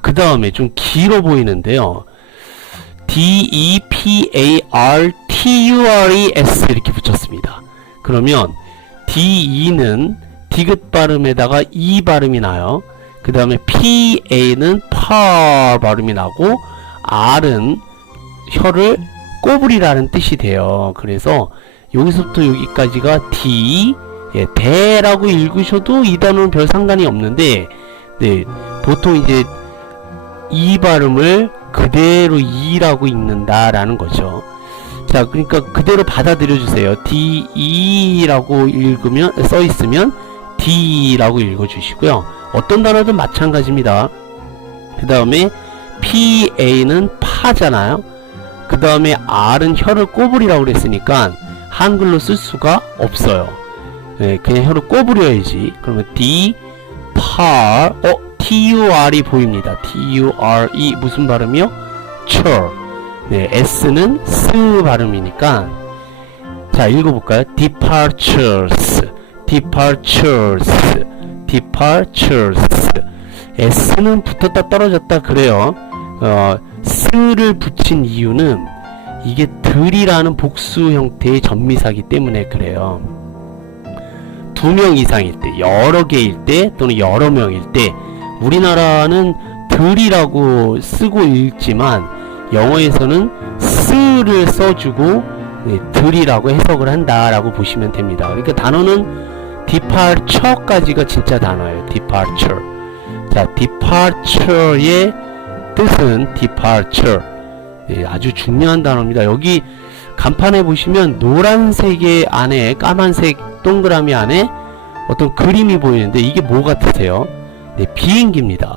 그 다음에 좀 길어 보이는데요. DEPARTURES 이렇게 붙였습니다. 그러면 DE는 디귿 발음에다가 E 발음이 나요. 그 다음에 PA는 파 발음이 나고 R은 혀를 꼬부리라는 뜻이 돼요. 그래서 여기서부터 여기까지가 D, 대라고 읽으셔도 이 단어는 별 상관이 없는데, 네, 보통 이제 이 발음을 그대로 E라고 읽는다라는 거죠. 자, 그러니까 그대로 받아들여 주세요. DE라고 써 있으면 D라고 읽어 주시고요. 어떤 단어든 마찬가지입니다. 그 다음에 PA는 파잖아요. 그 다음에 R은 혀를 꼬부리라고 그랬으니까 한글로 쓸 수가 없어요. 네, 그냥 혀를 꼬부려야지. 그러면 D, par, TUR이 보입니다. TURE 무슨 발음이요? chur. 네, S는 스 발음이니까. 자, 읽어볼까요? departures, departures, departures. S는 붙었다 떨어졌다 그래요. 스를 붙인 이유는 이게 들이라는 복수 형태의 전미사기 때문에 그래요. 2명 이상일 때, 여러 개일 때, 또는 여러 명일 때, 우리나라는 들이라고 쓰고 읽지만 영어에서는 스를 써주고 들이라고 해석을 한다라고 보시면 됩니다. 그러니까 단어는 departure까지가 진짜 단어예요. departure. 자, departure의 뜻은 departure. 네, 아주 중요한 단어입니다. 여기 간판에 보시면 노란색의 안에 까만색 동그라미 안에 어떤 그림이 보이는데 이게 뭐 같으세요? 네, 비행기입니다.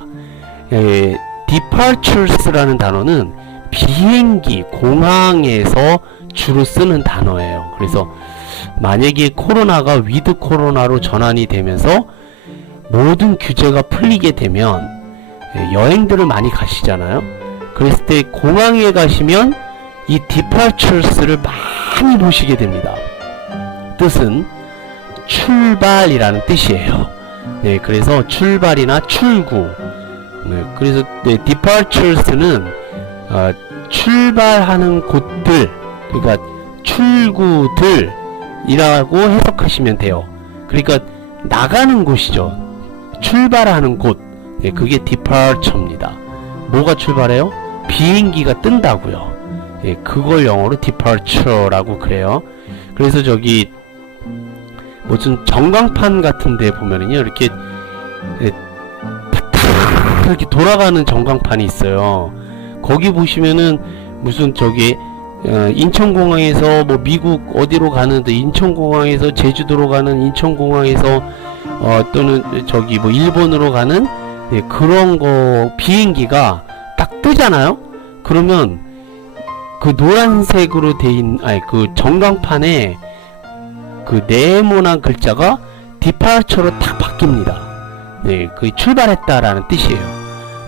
departures라는 단어는 비행기, 공항에서 주로 쓰는 단어예요. 그래서 만약에 코로나가 위드 코로나로 전환이 되면서 모든 규제가 풀리게 되면 여행들을 많이 가시잖아요. 그랬을 때 공항에 가시면 이 departures를 많이 보시게 됩니다. 뜻은 출발이라는 뜻이에요. 네, 그래서 출발이나 출구. 네, 그래서 departures는 출발하는 곳들, 그러니까 출구들이라고 해석하시면 돼요. 그러니까 나가는 곳이죠. 출발하는 곳. 네, 그게 departure입니다. 뭐가 출발해요? 비행기가 뜬다고요. 예, 그걸 영어로 departure라고 그래요. 그래서 저기 무슨 전광판 같은데 보면은요, 이렇게 이렇게 돌아가는 전광판이 있어요. 거기 보시면은 무슨 저기 인천공항에서 뭐 미국 어디로 가는데 인천공항에서 제주도로 가는 인천공항에서 또는 저기 뭐 일본으로 가는 그런 거 비행기가 딱 뜨잖아요. 그러면 그 노란색으로 돼있는 그 전광판에 그 네모난 글자가 departure로 딱 바뀝니다. 네, 그 출발했다라는 뜻이에요.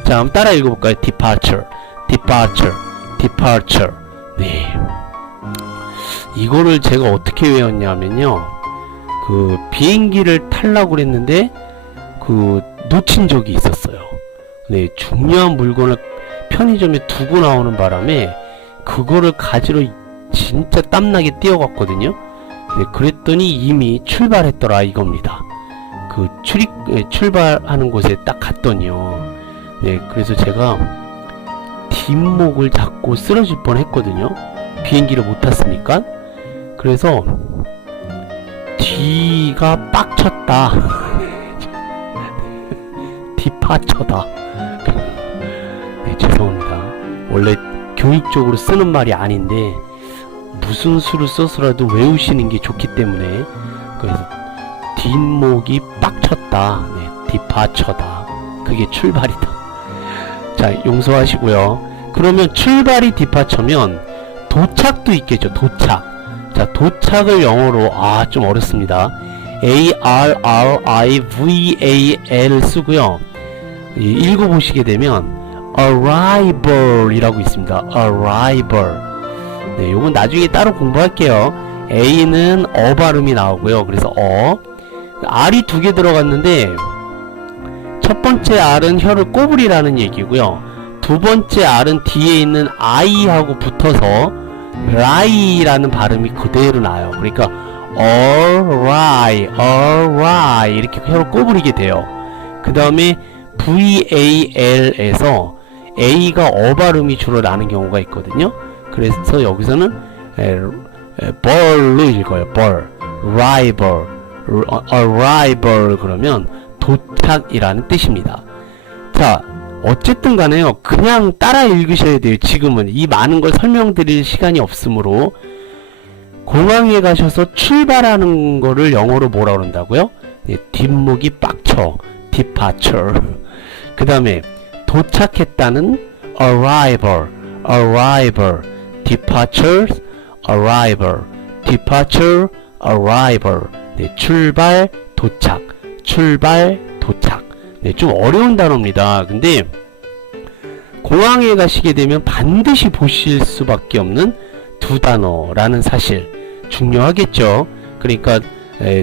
자, 한번 따라 읽어볼까요? departure, departure, departure. 네, 이거를 제가 어떻게 외웠냐면요, 그 비행기를 타려고 그랬는데 그 놓친 적이 있었어요. 네, 중요한 물건을 편의점에 두고 나오는 바람에 그거를 가지러 진짜 땀나게 뛰어갔거든요. 네, 그랬더니 이미 출발했더라 이겁니다. 그 출발하는 곳에 딱 갔더니요. 네, 그래서 제가 뒷목을 잡고 쓰러질 뻔 했거든요. 비행기를 못 탔으니까. 그래서 뒤가 빡쳤다. 디파처다. 네, 죄송합니다. 원래 교육적으로 쓰는 말이 아닌데 무슨 수를 써서라도 외우시는 게 좋기 때문에, 그래서 뒷목이 빡쳤다. 네, 디파처다. 그게 출발이다. 자, 용서하시고요. 그러면 출발이 디파처면 도착도 있겠죠. 도착. 자, 도착을 영어로 좀 어렵습니다. ARRIVAL 쓰고요. 읽어보시게 되면 arrival 이라고 있습니다. arrival. 네, 요건 나중에 따로 공부할게요. A는 발음이 나오고요. 그래서 R이 2개 들어갔는데 첫 번째 R은 혀를 꼬부리라는 얘기고요. 두 번째 R은 뒤에 있는 I하고 붙어서 라이라는 발음이 그대로 나요. 그러니까 alright, alright 이렇게 혀를 꼬부리게 돼요. 그 다음에 VAL에서 A가 어 발음이 주로 나는 경우가 있거든요. 그래서 여기서는 벌로 읽어요. 벌, arrival, arrival 그러면 도착이라는 뜻입니다. 자, 어쨌든 간에요. 그냥 따라 읽으셔야 돼요. 지금은 이 많은 걸 설명드릴 시간이 없으므로. 공항에 가셔서 출발하는 거를 영어로 뭐라 그런다고요? 네, 뒷목이 빡쳐. departure. 그 다음에 도착했다는 arrival, arrival, departure, arrival, departure, arrival. 네, 출발, 도착, 출발, 도착. 네, 좀 어려운 단어입니다. 근데 공항에 가시게 되면 반드시 보실 수밖에 없는 두 단어라는 사실 중요하겠죠. 그러니까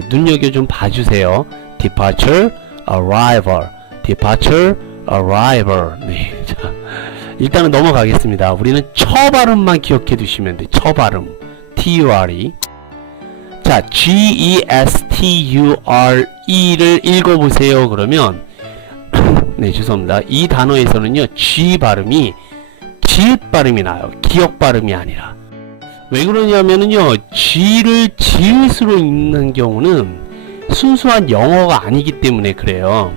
눈여겨 좀 봐주세요. departure, arrival, departure, arrival. 네, 자, 일단은 넘어가겠습니다. 우리는 처 발음만 기억해 두시면 돼. 처 발음. T-U-R-E. 자, G-E-S-T-U-R-E를 읽어보세요. 그러면 네, 죄송합니다. 이 단어에서는요, G 발음이 지읒 발음이 나요. 기역 발음이 아니라. 왜 그러냐면은요, G를 지읒으로 읽는 경우는 순수한 영어가 아니기 때문에 그래요.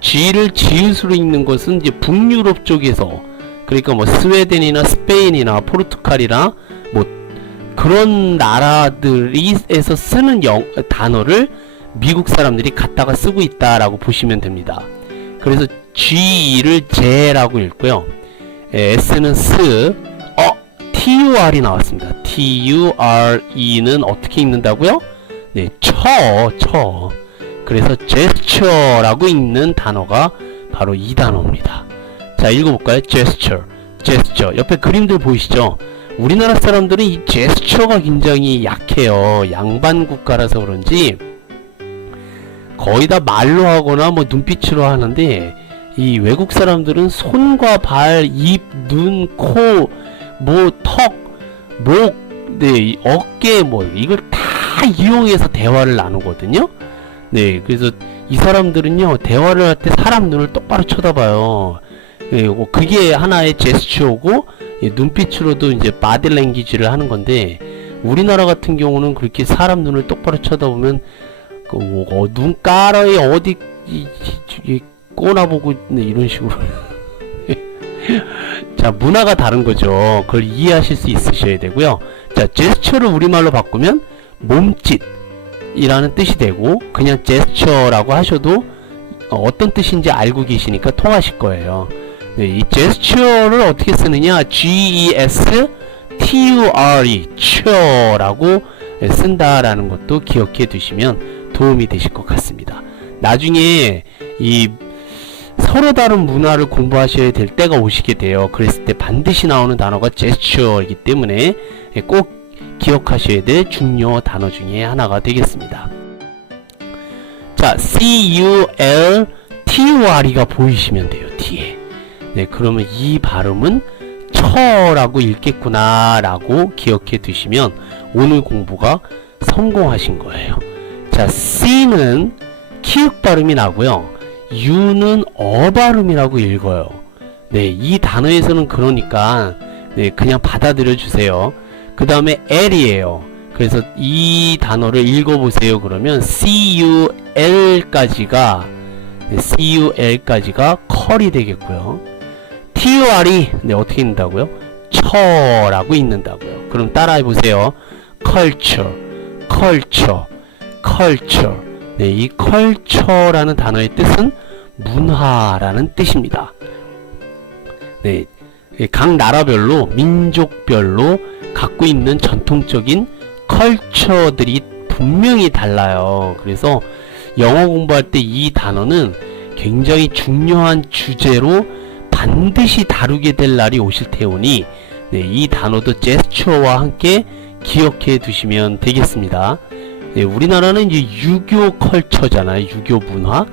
G를 지읒으로 읽는 것은 이제 북유럽 쪽에서, 그러니까 뭐 스웨덴이나 스페인이나 포르투갈이나 뭐 그런 나라들에서 쓰는 단어를 미국 사람들이 갖다가 쓰고 있다라고 보시면 됩니다. 그래서 G를 제라고 읽고요. S는 스, TUR이 나왔습니다. TURE는 어떻게 읽는다고요? 네, 처. 그래서 gesture라고 읽는 단어가 바로 이 단어입니다. 자, 읽어볼까요? gesture. 옆에 그림들 보이시죠? 우리나라 사람들은 이 gesture가 굉장히 약해요. 양반 국가라서 그런지 거의 다 말로 하거나 뭐 눈빛으로 하는데, 이 외국 사람들은 손과 발, 입, 눈, 코, 뭐 턱, 목, 네, 어깨, 뭐 이걸 다 이용해서 대화를 나누거든요. 네, 그래서 이 사람들은요, 대화를 할 때 사람 눈을 똑바로 쳐다봐요. 네, 그게 하나의 제스처고, 눈빛으로도 이제 바디 랭귀지를 하는 건데, 우리나라 같은 경우는 그렇게 사람 눈을 똑바로 쳐다보면 눈가라에 어디 꼬나보고 이런 식으로 자, 문화가 다른 거죠. 그걸 이해하실 수 있으셔야 되고요. 자, 제스처를 우리말로 바꾸면 몸짓이라는 뜻이 되고, 그냥 제스처라고 하셔도 어떤 뜻인지 알고 계시니까 통하실 거예요. 네, 이 제스처를 어떻게 쓰느냐, G-E-S-T-U-R-E, 처라고 쓴다라는 것도 기억해 두시면 도움이 되실 것 같습니다. 나중에 이 서로 다른 문화를 공부하셔야 될 때가 오시게 돼요. 그랬을 때 반드시 나오는 단어가 제스처이기 때문에 꼭 기억하셔야 될 중요 단어 중에 하나가 되겠습니다. 자, C-U-L-T-U-R이가 보이시면 돼요. 뒤에. 네, 그러면 이 발음은 처라고 읽겠구나 라고 기억해 두시면 오늘 공부가 성공하신 거예요. 자, C는 키읔 발음이 나고요. U는 어 발음이라고 읽어요. 네, 이 단어에서는 그러니까 네, 그냥 받아들여 주세요. 그 다음에 L이에요. 그래서 이 단어를 읽어보세요. 그러면 CUL까지가 컬이 되겠고요. TUR이 네, 어떻게 읽는다고요? 처라고 읽는다고요. 그럼 따라해보세요. culture. 네, 이 culture라는 단어의 뜻은 문화라는 뜻입니다. 네, 각 나라별로 민족별로 갖고 있는 전통적인 컬처들이 분명히 달라요. 그래서 영어 공부할 때 이 단어는 굉장히 중요한 주제로 반드시 다루게 될 날이 오실 테오니 네, 이 단어도 제스처와 함께 기억해 두시면 되겠습니다. 네, 우리나라는 이제 유교 컬처잖아요. 유교 문화.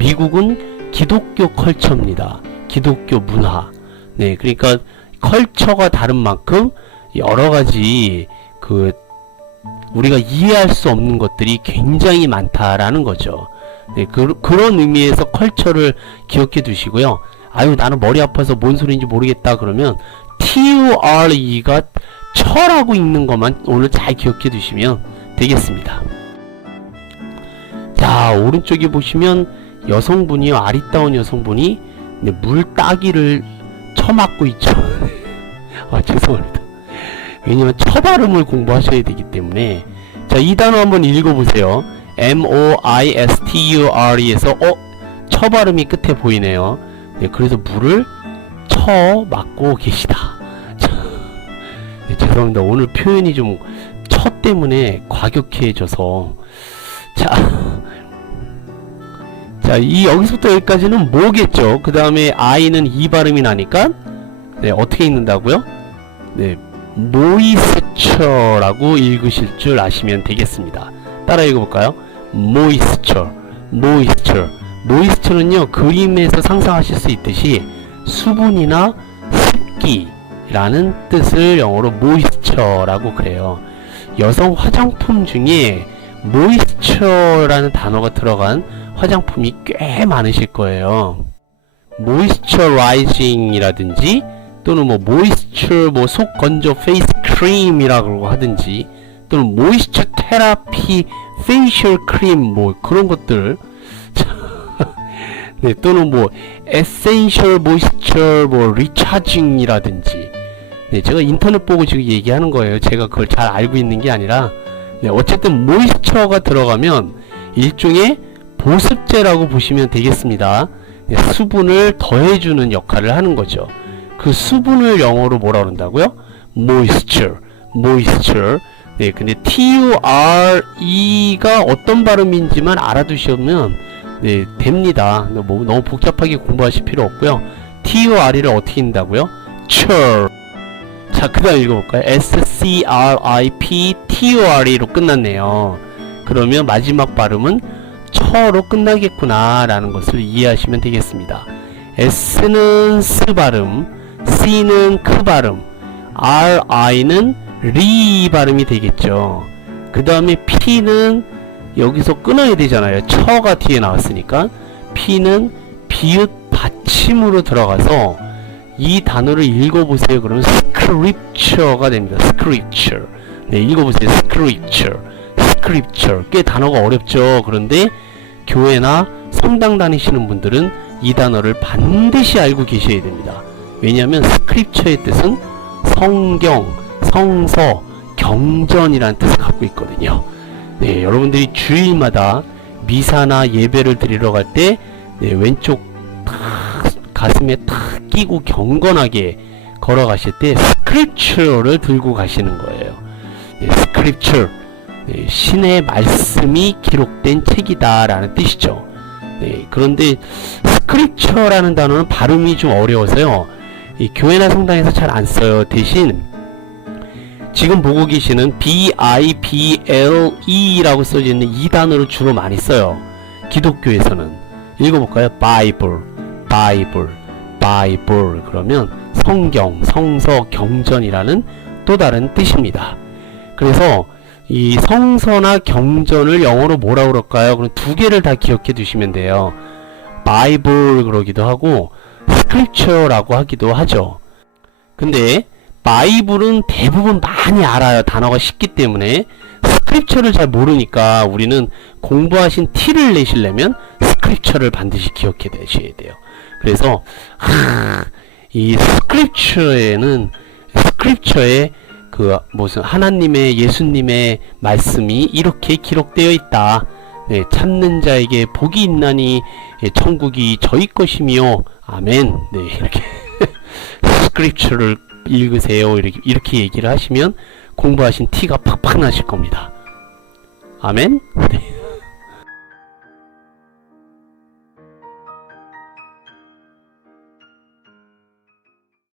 미국은 기독교 컬처입니다. 기독교 문화. 네, 그러니까 컬처가 다른 만큼 여러 가지 우리가 이해할 수 없는 것들이 굉장히 많다라는 거죠. 네, 그런 의미에서 컬처를 기억해 두시고요. 아유, 나는 머리 아파서 뭔 소리인지 모르겠다 그러면 TURE가 철하고 있는 것만 오늘 잘 기억해 두시면 되겠습니다. 자, 오른쪽에 보시면 여성분이요, 아리따운 여성분이 물 따기를 쳐맞고 있죠. 아, 죄송합니다. 왜냐면 쳐 발음을 공부하셔야 되기 때문에. 자, 이 단어 한번 읽어보세요. MOISTURE에서 쳐 발음이 끝에 보이네요. 네, 그래서 물을 쳐 맞고 계시다. 네, 죄송합니다. 오늘 표현이 좀 쳐 때문에 과격해져서. 자, 여기서부터 여기까지는 뭐겠죠. 그 다음에 I는 이 발음이 나니까, 네, 어떻게 읽는다고요? 네, moisture라고 읽으실 줄 아시면 되겠습니다. 따라 읽어볼까요? moisture. moisture는요, 그림에서 상상하실 수 있듯이 수분이나 습기라는 뜻을 영어로 moisture라고 그래요. 여성 화장품 중에 moisture라는 단어가 들어간 화장품이 꽤 많으실 거예요. moisturizing이라든지 또는 moisture 속 건조 페이스 크림이라고 하든지 또는 moisture therapy facial cream 그런 것들. 네, 또는 essential moisture recharging이라든지. 네, 제가 인터넷 보고 지금 얘기하는 거예요. 제가 그걸 잘 알고 있는 게 아니라. 네, 어쨌든 moisture가 들어가면 일종의 보습제라고 보시면 되겠습니다. 네, 수분을 더해주는 역할을 하는 거죠. 그 수분을 영어로 뭐라 그런다고요? moisture. 네, 근데 TURE가 어떤 발음인지만 알아두시면 네, 됩니다. 너무 복잡하게 공부하실 필요 없고요. TURE를 어떻게 읽는다고요? cher. 자, 그 다음 읽어볼까요? SCRIPTURE로 끝났네요. 그러면 마지막 발음은 처로 끝나겠구나 라는 것을 이해하시면 되겠습니다. S는 스 발음, C는 크 발음, RI는 리 발음이 되겠죠. 그 다음에 P는 여기서 끊어야 되잖아요. 처가 뒤에 나왔으니까. P는 비읍 받침으로 들어가서 이 단어를 읽어보세요. 그러면 scripture가 됩니다. scripture. 네, 읽어보세요. scripture. 꽤 단어가 어렵죠. 그런데 교회나 성당 다니시는 분들은 이 단어를 반드시 알고 계셔야 됩니다. 왜냐하면 scripture의 뜻은 성경, 성서, 경전이라는 뜻을 갖고 있거든요. 네, 여러분들이 주일마다 미사나 예배를 드리러 갈 때 네, 왼쪽 가슴에 탁 끼고 경건하게 걸어가실 때 스크립처를 들고 가시는 거예요. 네, 스크립처, 네, 신의 말씀이 기록된 책이다 라는 뜻이죠. 네, 그런데 스크립처라는 단어는 발음이 좀 어려워서요, 이 교회나 성당에서 잘 안 써요. 대신 지금 보고 계시는 BIBLE라고 써져있는 이 단어를 주로 많이 써요. 기독교에서는. 읽어볼까요? 바이블. 그러면 성경, 성서, 경전이라는 또 다른 뜻입니다. 그래서 이 성서나 경전을 영어로 뭐라 그럴까요? 그럼 두 개를 다 기억해 두시면 돼요. 바이블 그러기도 하고 스크립처라고 하기도 하죠. 근데 바이블은 대부분 많이 알아요. 단어가 쉽기 때문에. 스크립처를 잘 모르니까 우리는 공부하신 티를 내시려면 스크립처를 반드시 기억해 두셔야 돼요. 그래서 이 스크립처에 그 무슨 하나님의, 예수님의 말씀이 이렇게 기록되어 있다. 네, 찾는 자에게 복이 있나니 천국이 저희 것이며 아멘. 네, 이렇게 스크립처를 읽으세요. 이렇게 얘기를 하시면 공부하신 티가 팍팍 나실 겁니다. 아멘. 네.